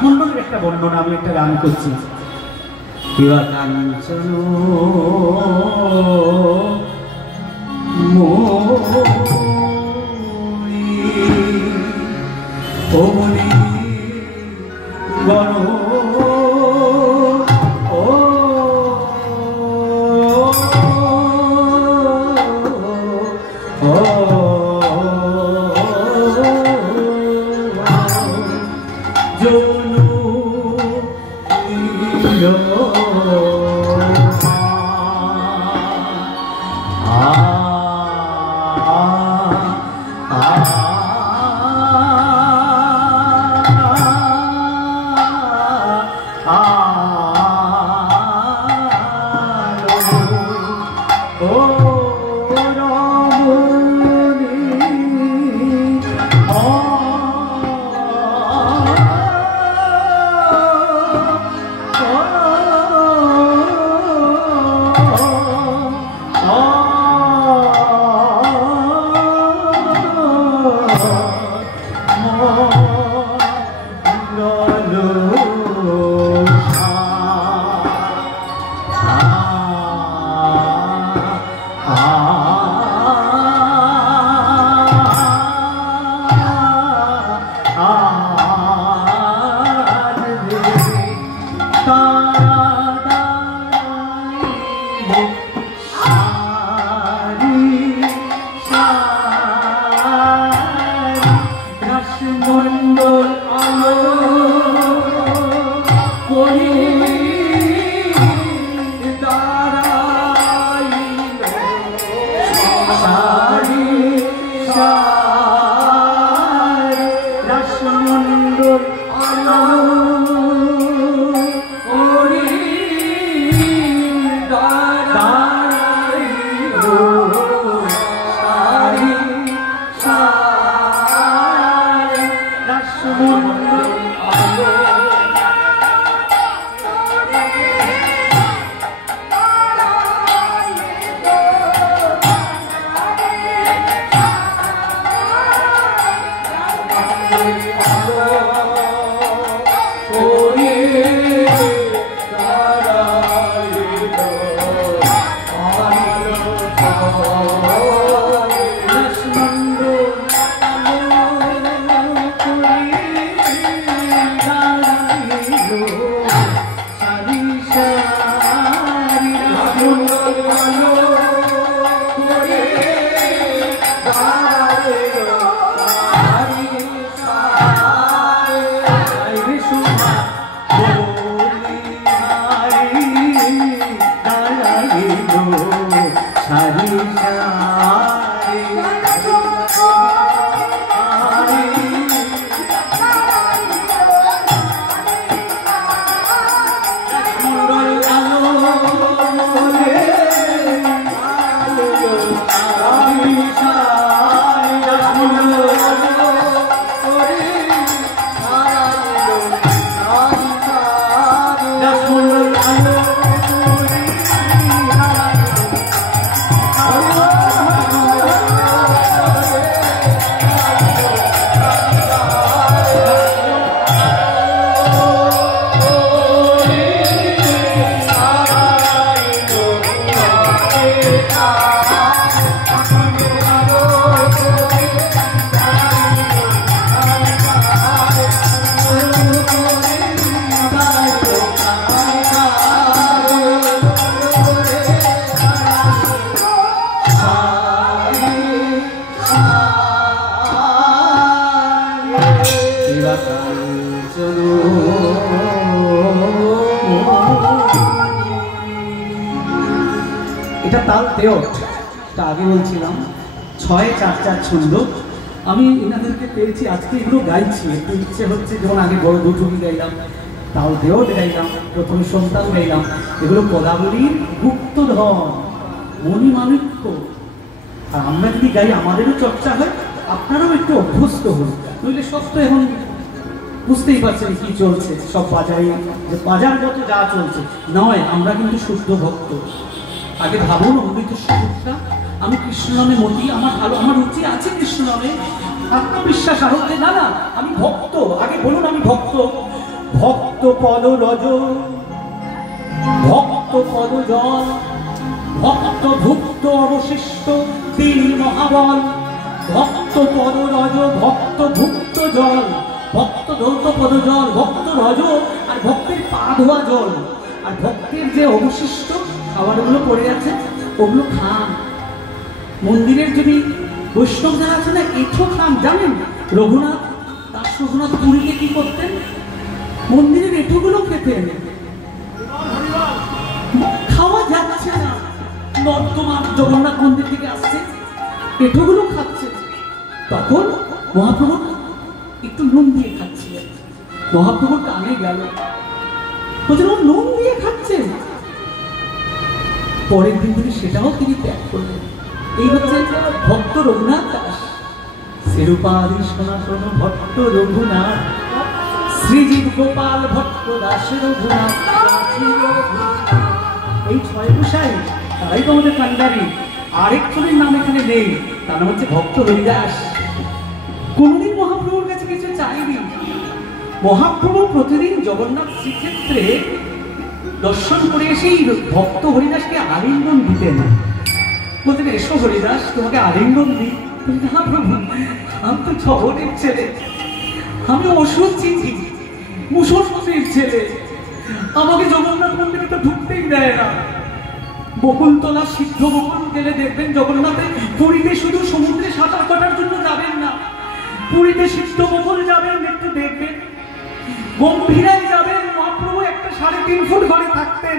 রাসমণ্ডলের একটা বর্ণনা আমি একটা গান করছি। কিবা কাঞ্চন মনি গণ এটা তাল তেওট, এটা আগে বলছিলাম 6-4-4 ছন্দ। আমি এনাদেরকে পেয়েছি আজকে, এগুলো গাইছি, একটু ইচ্ছে হচ্ছে, যেমন আগে বড় দুটুকি গাইলাম, তাল তেওট গাইলাম, প্রথমে সন্তান গাইলাম, এগুলো পদাবলীর গুপ্তধন, মণিমাণিক্য। আর আমরা যদি গাই আমাদেরও চর্চা হয়, আপনারাও একটু অভ্যস্ত হন, নইলে সব তো এখন বুঝতেই পারছেন কি চলছে, সব বাজারে যে বাজারগত যা চলছে নয়। আমরা কিন্তু শুদ্ধ ভক্ত। আগে ভাবুন অমৃতেশ্বরটা, আমি কৃষ্ণ নামে মতি, আমার ভালো, আমার রুচি আছে কৃষ্ণ নামে, আত্মবিশ্বাস আরোগ্যে, না না আমি ভক্ত। আগে বলুন আমি ভক্ত। ভক্ত পদ রজ, ভক্ত পদ জল, ভক্ত ভুক্ত অবশিষ্ট তিন মহাবল। ভক্ত পদ রজ, ভক্ত ভুক্ত জল, ভক্ত ধৌত পদ জল, ভক্ত রজ আর ভক্তের পা ধোয়া জল। আর ভক্তের যে অবশিষ্ট খাবারগুলো পড়ে আছে ওগুলো খান। মন্দিরের যদি বৈষ্ণব যারা আছে না, এঁঠো খান। জানেন রঘুনাথ দাস রঘুনাথ পুরীকে কি করতেন? মন্দিরের এঁঠোগুলো খেতেন। খাওয়া যাচ্ছে না, নর্দমা জগন্নাথ মন্দির থেকে আসছে, এঁঠোগুলো খাচ্ছে। তখন মহাপ্রভু একটু নুন দিয়ে খাচ্ছিলেন। মহাপ্রভুর কানে গেল, বলছেন ও নুন দিয়ে খাচ্ছে। পরের দিন থেকে সেটাও তিনি ত্যাগ করলেন। এই হচ্ছে ভক্ত রঘুনাথ দাস। শিরূপাদি সনাতন ভট্ট রঘুনাথ, শ্রীজীব গোপাল ভট্ট দাস রঘুনাথ। এই ছয় গোসাই তারাই তো আমাদের কান্ডারি। আরেকজনের নাম এখানে নেই, তার নাম হচ্ছে ভক্ত হরিদাস। কোনদিন মহাপ্রভুর কাছে কিছু চাইনি। মহাপ্রভু প্রতিদিন জগন্নাথ শ্রীক্ষেত্রে দর্শন করে এসেই ভক্ত হরিদাসকে আলিঙ্গন দিতেন। বলতেন এসো হরিদাস, তোমাকে আলিঙ্গন দিই। না প্রভু, আমি তো শহরের ছেলে, আমি অসুচি মুসলমানের ছেলে, আমাকে জগন্নাথ মন্দিরে তো ঢুকতেই দেয় না। বকুলতলা সিদ্ধ বকুল গেলে দেখবেন জগন্নাথে। পুরীতে শুধু সমুদ্রে সাঁতার কাটার জন্য যাবেন না, পুরীতে সিদ্ধ বকুল যাবেন, একটু দেখবেন। গম্ভীরায় যাবেন, মহাপ্রভু একটা 3.5 ফুট ঘরে থাকতেন।